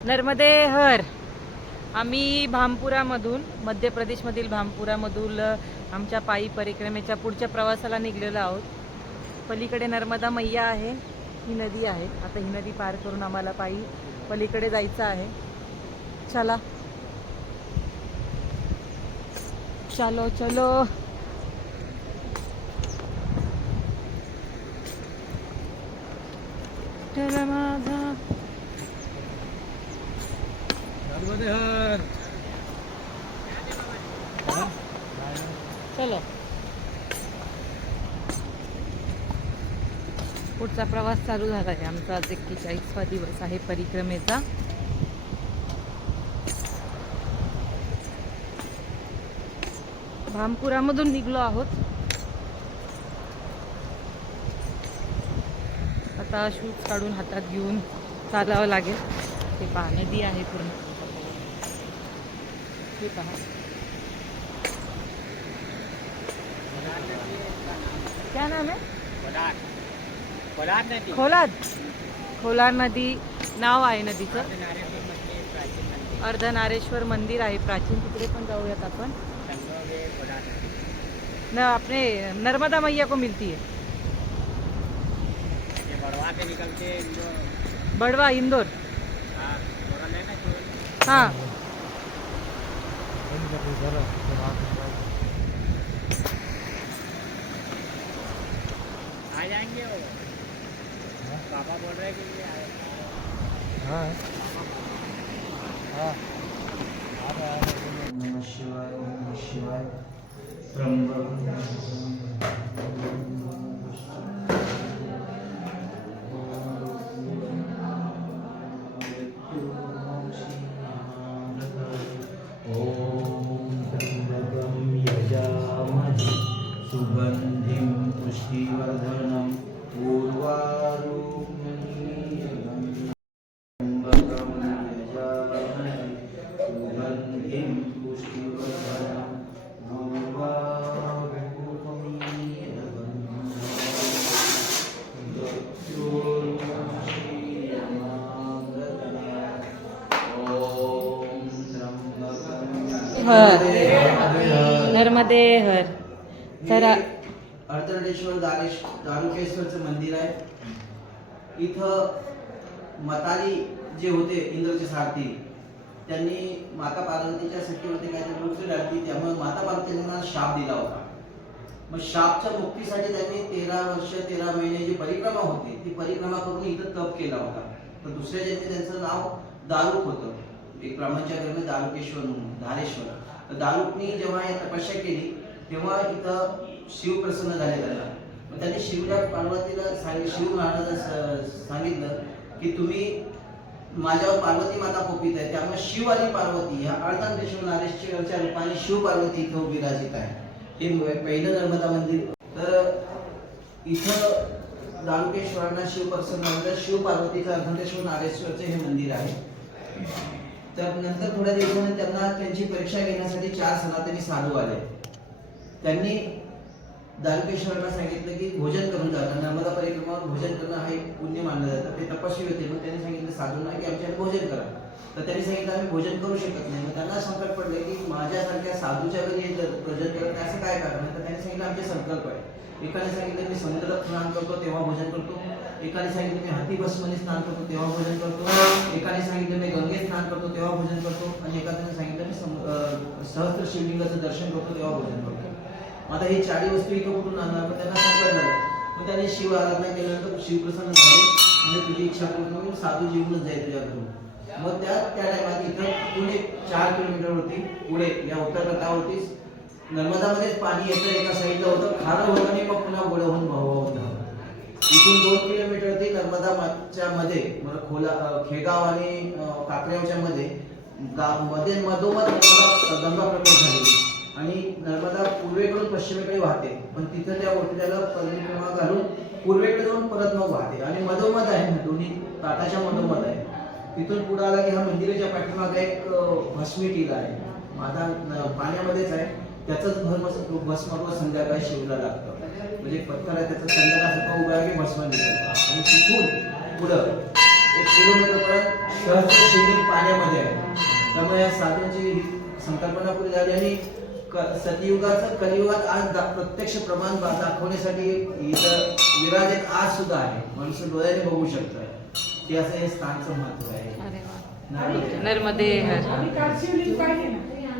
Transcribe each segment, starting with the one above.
नर्मदे हर. आम्ही भामपुरामधून मध्य प्रदेशमधील भामपुरामधून आमच्या पायी परिक्रमेच्या पुढच्या प्रवासाला निघलेलो आहोत. पलीकडे नर्मदा मैया आहे ही नदी आहे. आता ही नदी पार करून आम्हाला पायी पलीकडे जायचं आहे. चला. चलो चलो. चला माझा चलो. पुढचा प्रवास चालू झाला आहे. आमचा आज एक्केचाळीसवा दिवस आहे परिक्रमेचा. भामपुरामधून निघलो आहोत. आता शूज काढून हातात घेऊन चालावं लागेल. ते पहा नदी आहे पूर्ण. हे पहा. क्या नाम है? खोलाद खोलाद नदी नाव आहे नदीचं. अर्धनारेश्वर मंदिर आहे प्राचीन. तिकडे पण जाऊयात आपण. न अपने नर्मदा मैया को मिलती है. निकलते बड़वा इंदौर. हाँ. आ जाएंगे वो पापा बोल रहे हैं कि ये आए- नमः शिवाय शिवाय त्र्यंबक हर. नर्मदे हर. तर अर्थनेश्वर दारेश दारुकेश्वरचं मंदिर आहे. इथं मताली जे होते इंद्रचे सारथी त्यांनी माता पार्वतीच्या सखीवरती काहीतरी मृत्यू लागली त्यामुळे माता पार्वतीने त्यांना शाप दिला होता. मग शापच्या मुक्तीसाठी त्यांनी तेरा वर्ष तेरा महिने जी परिक्रमा होती ती परिक्रमा करून इथं तप केला होता. तर दुसऱ्या जन्मी त्यांचं नाव दारुक होतं. एक ब्राह्मणच्या दारुकेश्वर म्हणून धारेश्वर. तर दारुकनी जेव्हा या तपस्या केली तेव्हा इथं शिव प्रसन्न झाले त्याला मग त्यांनी शिवला पार्वतीला सांगितलं शिव महाराजांना सांगितलं की तुम्ही माझ्यावर पार्वती माता कोपित आहे त्यामुळे शिव आणि पार्वती ह्या अर्धांकेश्वर नारेश्वरच्या रूपाने शिव पार्वती इथं विराजित आहे. हे पहिलं नर्मदा मंदिर. तर इथं दारुकेश्वरांना शिव प्रसन्न शिव पार्वतीचं अर्धांकेश्वर नारेश्वरचे हे मंदिर आहे. तर नंतर थोड्या दिवसांनी त्यांना त्यांची परीक्षा घेण्यासाठी चार सनातनी साधू आले. त्यांनी दारुकेश्वरांना सांगितलं की भोजन करून जाताना नर्मदा परिक्रमावर भोजन करणं हा एक पुण्य मानलं जातं. ते तपस्वी होते. मग त्यांनी सांगितलं साधूंना की आमच्याकडे भोजन करा. तर त्यांनी सांगितलं आम्ही भोजन करू शकत नाही. मग त्यांना संकट पडले की माझ्यासारख्या साधूच्या घरी भोजन करत नाही. असं काय कारण? तर त्यांनी सांगितलं आमचे संकल्प आहे. एकाने सांगितलं मी समुद्रात स्नान करतो तेव्हा भोजन करतो. एकाने सांगितलं मी हाती भस्मने स्नान करतो तेव्हा भोजन करतो. एकाने सांगितलं मी गंगेत स्नान करतो तेव्हा भोजन करतो. आणि एखाद्याने सांगितलं मी सहस्त्र शिवलिंगाचं दर्शन करतो तेव्हा भोजन करतो. आता हे चारही वस्तू इथं कुठून आणणार? मग त्यांना संकट झालं मग त्यांनी शिव आराधना केल्यानंतर शिवप्रसन्न झाले. म्हणजे तुझी इच्छा पूर्ण साधू जीवनच जाईल तुझ्याकडून. मग त्या त्या टायमात इथं पुणे चार किलोमीटरवरती पुढे या उत्तर रथावरती नर्मदामध्येच पाणी येतं एका साईडला होतं. खारं होतं आणि मग पुन्हा गोळ होऊन वाहवा होतं. इथून दोन किलोमीटर नर्मदाच्या मध्ये म्हणजे खोला खेगाव आणि अं, काकऱ्यावच्या मध्ये मध्ये मधोमध नर्मदा गंगा प्रकट झाली. आणि नर्मदा पूर्वेकडून पश्चिमेकडे वाहते. पण तिथं त्या ओटल्याला परिक्रमा घालून पूर्वेकडे जाऊन परत मग वाहते. आणि मधोमध आहे ना दोन्ही ताटाच्या मधोमध आहे. तिथून पुढे आला की हा मंदिराच्या पाठीमागे एक भस्मी टीला आहे. माता पाण्यामध्येच आहे. त्याचंच भस्म भस्म रोज संध्याकाळी शिवला लागतं. म्हणजे पत्थर आहे त्याचं संध्याकाळ सकाळ उभा आहे की भस्म निघतं आणि तिथून पुढं एक किलोमीटरपर्यंत सहस्र शिवलिंग पाण्यामध्ये आहे. त्यामुळे या साधूंची ही संकल्पना पुरी झाली आणि क- सतयुगाचं कलियुगात आज दा- प्रत्यक्ष प्रमाण बा- दाखवण्यासाठी इथं विराजित आज सुद्धा आहे. मनुष्य डोळ्याने बघू शकतं की असं हे स्थानचं महत्त्व आहे. नर्मदे.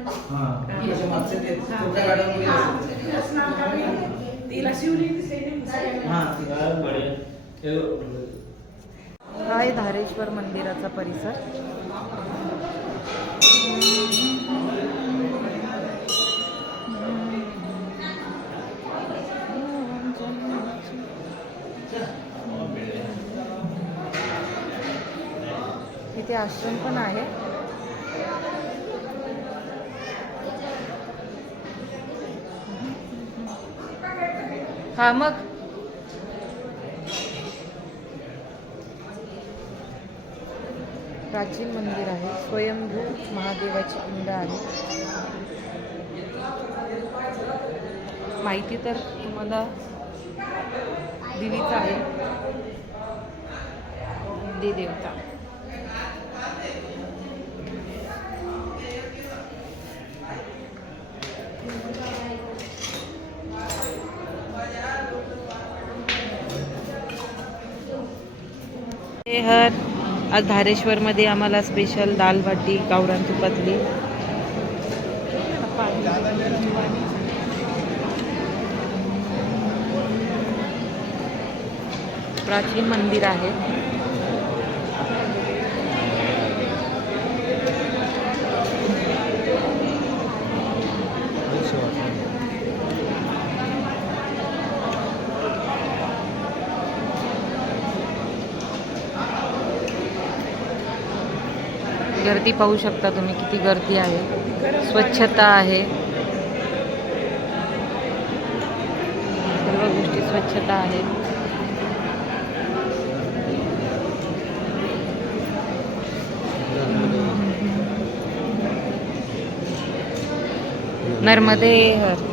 हा. हा. हा आहे धारेश्वर मंदिराचा परिसर. इथे आश्रम पण आहे. हा मग. प्राचीन मंदिर आहे. स्वयंभू महादेवाची पिंड आहे. माहिती तर तुम्हाला दिलीच आहे. दे देवता. हर आज धारेश्वरमध्ये आम्हाला स्पेशल दाल बाटी गावरान तुपातली प्राचीन मंदिर आहे. गर्दी पाहू शकता तुम्ही किती गर्दी आहे. स्वच्छता आहे. सर्व गोष्टी स्वच्छता आहे नर्मदे हर